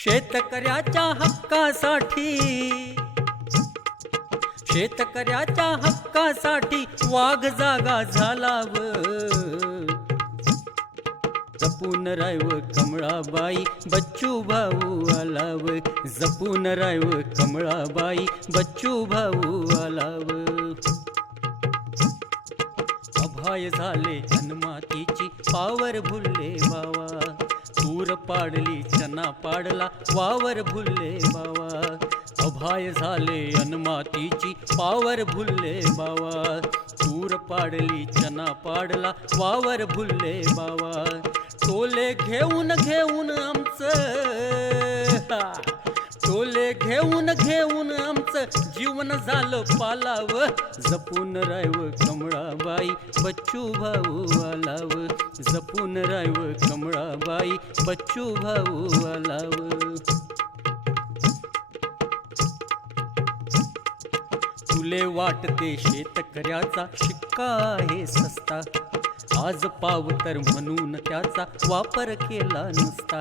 शेतकऱ्याच्या हक्कासाठी, शेतकऱ्याच्या हक्कासाठी वाघ जागा झालाव. जपून रायव कमळाबाई बच्चू भाऊ आलाव. जपून रायव कमळाबाई बच्चू भाऊ आलाव. अभय झाले हनुमातीची पावर भुलले बावा. तूर पाडली चना पाडला वावर भुलले बावा. अभय झाले हनुमातीची पावर भुलले बावा. तूर पाडली चना पाडला वावर भुलले बावा. टोले घेऊन घेऊन आमचं, टोले घेऊन घेऊन आमचं जीवन झालं पालाव. जपून रायव कमळाबाई बच्चू भाऊ आलाव. जपून रायव कमळाबाई बच्चू भाऊ आलाव. तुले वाटते शेतकऱ्याचा शिक्का आहे सस्ता. आज पावतर म्हणून त्याचा वापर केला नसता.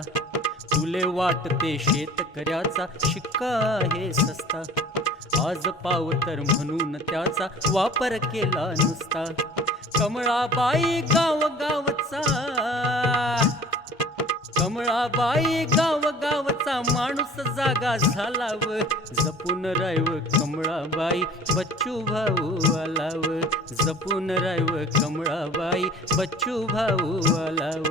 तुले वाटते शेतकऱ्याचा शिक्का आहे सस्ता. आज पावतर म्हणून त्याचा वापर केला नसता. कमळाबाई गावगावचा, कमळाबाई गावगावचा माणूस जागा झालाव. जपून रायव कमळाबाई बच्चू भाऊ आलाव. जपून रायव कमळाबाई बच्चू भाऊ आलाव.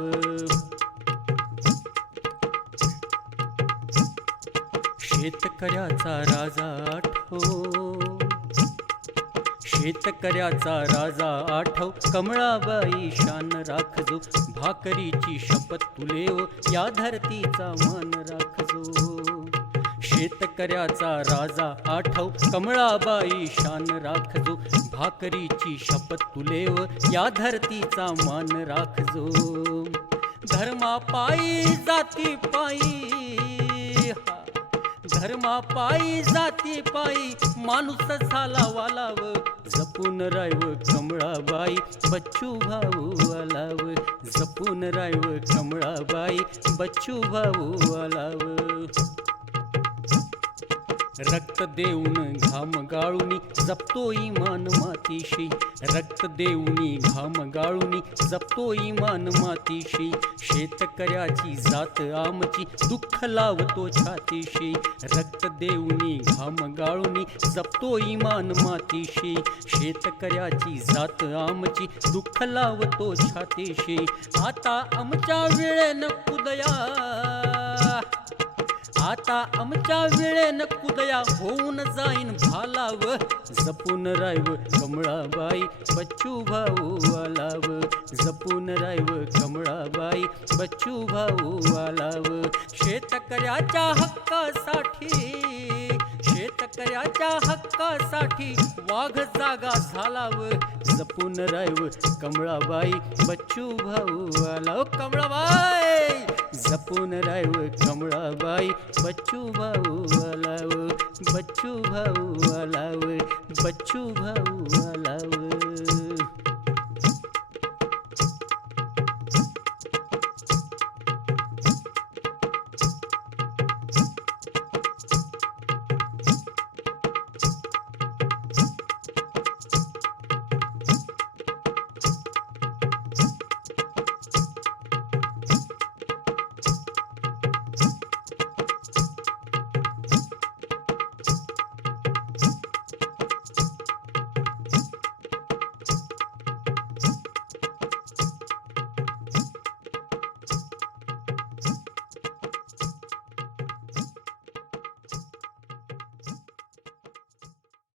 शेतकऱ्याचा राजा आठव, शेतकऱ्याचा राजा आठव. कमळाबाई शान राखजो. भाकरीची शपथ तुले या धरतीचा मान राखजो. शेतकऱ्याचा राजा आठव. कमळाबाई शान राखजो. भाकरीची शपथ तुले या धरतीचा मान राखजो. धर्मापायी जाती पायी, धर्मापायी जाती पायी माणूस झाला वालाव. जपून रायव कमळाबाई बच्चू भाऊ आलाव. जपून रायव कमळाबाई बच्चू भाऊ आलाव. रक्त देऊन घाम गाळूनी जपतो इमान मातीशी. रक्त देऊनी घाम गाळूनी जपतो इमान मातीशी. शेतकऱ्याची जात आमची दुःख लावतो छातीशी. रक्त देऊनी घाम गाळूनी जपतो इमान मातीशी. शेतकऱ्याची जात आमची दुःख लावतो छातीशी. आता आमच्या वेळेनं कुदया, आता आमच्या वेळेनं कुदया होऊन जाईन भालाव. जपून रायव कमळाबाई बच्चू भाऊ आलाव. जपून रायव कमळाबाई बच्चू भाऊ आलाव. शेतकऱ्याच्या हक्कासाठी, शेतकऱ्याच्या हक्कासाठी वाघ जागा झालाव. जपून रायव कमळाबाई बच्चू भाऊ आलाव. कमळाबाई जपून रायव कमळाबाई बच्चू भाऊ आलाव. बच्चू भाऊ आलाव. बच्चू भाऊ आलाव.